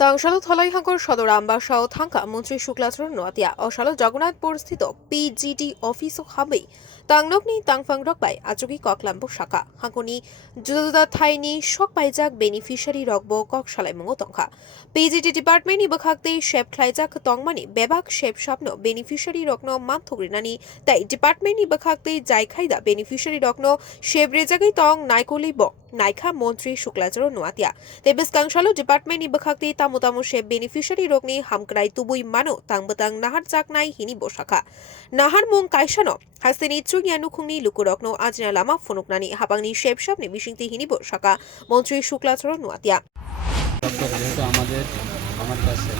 তাংশালো ধলাই হাঙ্কর সদর আমবাসা ও থাঙ্কা মন্ত্রী শুক্লা চরণ নোয়াতিয়া অশালো জগন্নাথপুর স্থিত পিজিটি অফিস ও হাবে তাংনকনি তাংফাং রকবাই আচুকি ককলাম্বু শাখা হাঙ্কনি জুদা থাইনি শক পাইজাক বেনিফিশিয়ারি রকব কক সালাইমঙ্গ তংখা পিজিটি ডিপার্টমেন্ট ইবখাকতে শেপ খ্লাইজাক তংমানি বেবাক শেপ স্বপ্ন বেনিফিশিয়ারি রকন মানথগ্রিনানি তাই ডিপার্টমেন্ট ইবখাকতে জাইখাইদা বেনিফিশিয়ারি রকন শেপ রেজাগৈ তং নাইকলিব নাইখা মন্ত্রী শুক্লাচরণ নোয়াতিয়া তেবেস কাংশালো ডিপার্টমেন্ট ইবখাকতে তামু শেপ বেনিফিশিয়ারি রকনি হামক্রাই তুবুই মানো তাংবতাং নাহার চাকনাই হিনি বসাখা নাহার মুং কাইসানো হাসতেনি চুগিয়ানু খুংনি লুকুরকনো আজনা লামা ফনুকনানি হাপাংনি শেপ সাপনি বিশিংতি হিনি বসাখা মন্ত্রী শুক্লাচরণ নোয়াতিয়া যেহেতু আমার কাছে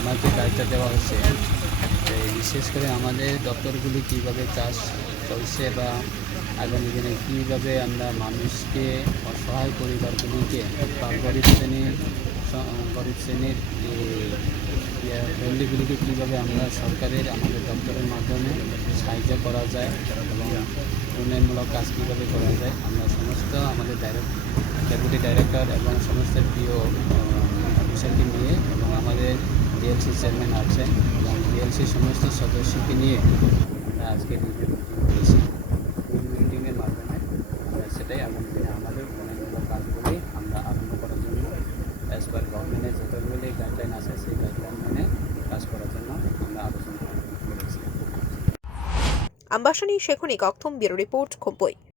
আমাকে দায়িত্ব দেওয়া হয়েছে, বিশেষ করে আমাদের দপ্তরগুলি কীভাবে কাজ চলছে বা আগামী দিনে কীভাবে আমরা মানুষকে অসহায় পরিবারগুলিকে বা গরিব শ্রেণীর ফ্যামিলিগুলিকে কীভাবে আমরা সরকারের আমাদের দপ্তরের মাধ্যমে সাহায্য করা যায় এবং উন্নয়নমূলক কাজ কীভাবে করা যায়, আমরা সমস্ত আমাদের ডেপুটি ডাইরেক্টর এবং সমস্ত প্রিয় অফিসারকে নিয়ে এবং আমাদের ডিএলসি চেয়ারম্যান আছেন এবং ডিএলসির সমস্ত সদস্যকে নিয়ে আমরা আজকে রিভিউ করেছি। মিটিংয়ের মাধ্যমে আমরা সেটাই আগামী দিনে আমাদের উন্নয়নমূলক কাজগুলি আমরা আরম্ভ করার জন্য অ্যাজ পার গভর্নমেন্টের যতগুলি গাইডলাইন আছে সেই গাইডলাইন মেনে কাজ করার জন্য আমরা আলোচনা করেছি। আম্বাসানি শেখনিক অক্থম ব্যুরো রিপোর্ট খুম্পুই।